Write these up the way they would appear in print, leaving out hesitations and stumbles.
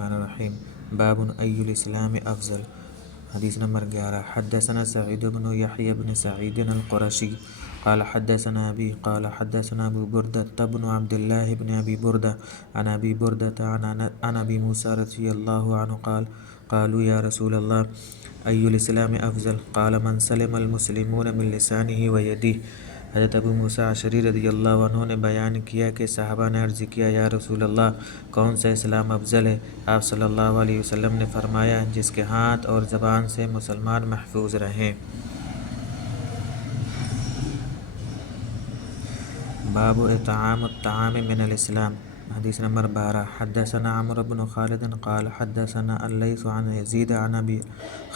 الرحمن الرحیم باب ای الاسلام افضل۔ حدیث نمبر 11 حدثنا سعید بن یحیی بن سعید القرشی قال حدثنا ابی قال حدثنا ابو بردة بن عبد الله بن ابی بردة عن ابی بردة عن ابی موسیٰ رضی اللہ عنہ قال قالوا یا رسول اللہ ای الاسلام افضل قال من سلم المسلمون من لسانه ویدیہ۔ حضرت ابو موسیٰ اشعری رضی اللہ عنہ نے بیان کیا کہ صحابہ نے عرض کیا یا رسول اللہ کون سا اسلام افضل ہے؟ آپ صلی اللہ علیہ وسلم نے فرمایا جس کے ہاتھ اور زبان سے مسلمان محفوظ رہیں۔ باب اطعام الطعام من الاسلام۔ حدیث نمبر 12 حدثنا عمرو بن خالد قال حدثنا اللیث عن یزید عن ابی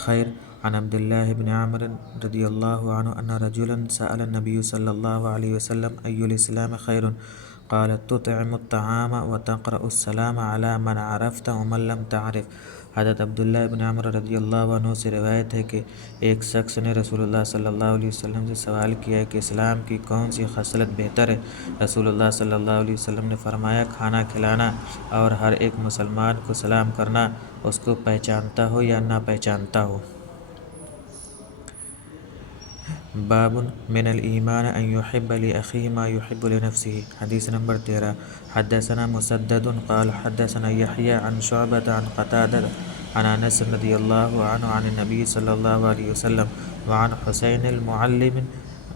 خیر عن عبد الله بن عمرو رضی اللہ عنہ ان رجلا سأل النبی صلی اللہ علیہ وسلم ای الاسلام خیر قال تطعم الطعام وتقرأ السلام على من عرفت ومن لم تعرف۔ حضرت عبداللہ بن عمرو رضی اللہ عنہ سے روایت ہے کہ ایک شخص نے رسول اللہ صلی اللہ علیہ وسلم سے سوال کیا کہ اسلام کی کون سی خصلت بہتر ہے؟ رسول اللہ صلی اللہ علیہ وسلم نے فرمایا کھانا کھلانا اور ہر ایک مسلمان کو سلام کرنا، اس کو پہچانتا ہو یا نہ پہچانتا ہو۔ باب من الایمان ان یحب لأخیہ ما یحب لنفسہ۔ حدیث نمبر 13 حدثنا مسدد قال حدثنا یحیی عن شعبۃ عن قتادہ عن انس رضی اللہ عنہ عن النبی صلی اللہ علیہ وسلم وعن حسین المعلم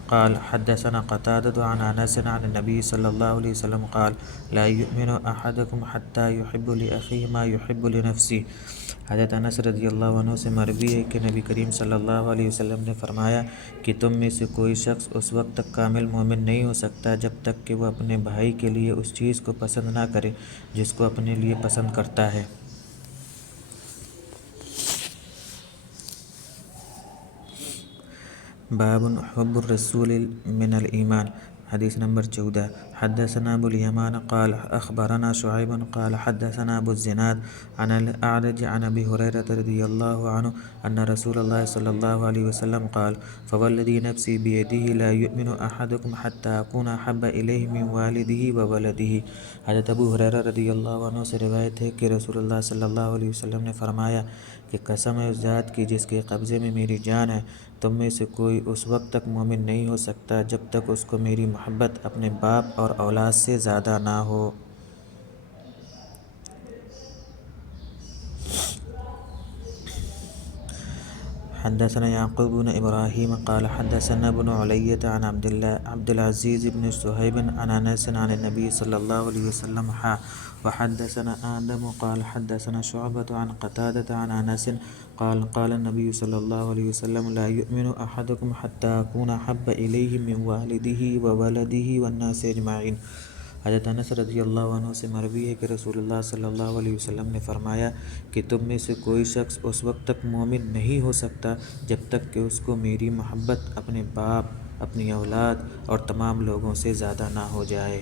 قال حدثنا قتادہ عن انس عن النبی صلی اللہ علیہ وسلم قال لا یؤمن احدکم حتی یحب لأخیہ ما یحب لنفسہ۔ حضرت انس رضی اللہ عنہ سے مروی ہے کہ نبی کریم صلی اللہ علیہ وسلم نے فرمایا کہ تم میں سے کوئی شخص اس وقت تک کامل مومن نہیں ہو سکتا جب تک کہ وہ اپنے بھائی کے لیے اس چیز کو پسند نہ کرے جس کو اپنے لیے پسند کرتا ہے۔ باب حب الرسول من الایمان۔ حدیث نمبر 14 حدثنا ابو الیمان قال اخبرنا شعیب قال حدثنا ابو الزناد عن الاعرج عن ابی ہریرہ رضی اللہ عنہ ان رسول اللہ صلی اللہ علیہ وسلم قال فوالذی نفسی بیدہ لا یؤمن احدکم حتی اکون احب الیہ من والدہ وولدہ۔ حضرت ابو ہریرہ رضی اللہ عنہ سے روایت ہے کہ رسول اللہ صلی اللہ علیہ وسلم نے فرمایا کہ قسم ہے اس ذات کی جس کے قبضے میں میری جان ہے، تم میں سے کوئی اس وقت تک مومن نہیں ہو سکتا جب تک اس کو میری محبت اپنے باپ اور اولاد سے زیادہ نہ ہو۔ حدثنا یعقوب بن ابراہیم قال حدثنا ابن علیۃ عن عبد العزیز بن صہیب عن انس عن النبی صلی اللہ علیہ وسلم وحدثنا آدم قال حدثنا شعبۃ عن قتادہ عن انس قال قال النبی صلی اللہ علیہ وسلم لا یؤمن احدکم حتی اکون احب الیہ من والدہ وولدہ والناس اجمعین۔ حضرت انس رضی اللہ عنہ سے مروی ہے کہ رسول اللہ صلی اللہ علیہ وسلم نے فرمایا کہ تم میں سے کوئی شخص اس وقت تک مومن نہیں ہو سکتا جب تک کہ اس کو میری محبت اپنے باپ، اپنی اولاد اور تمام لوگوں سے زیادہ نہ ہو جائے۔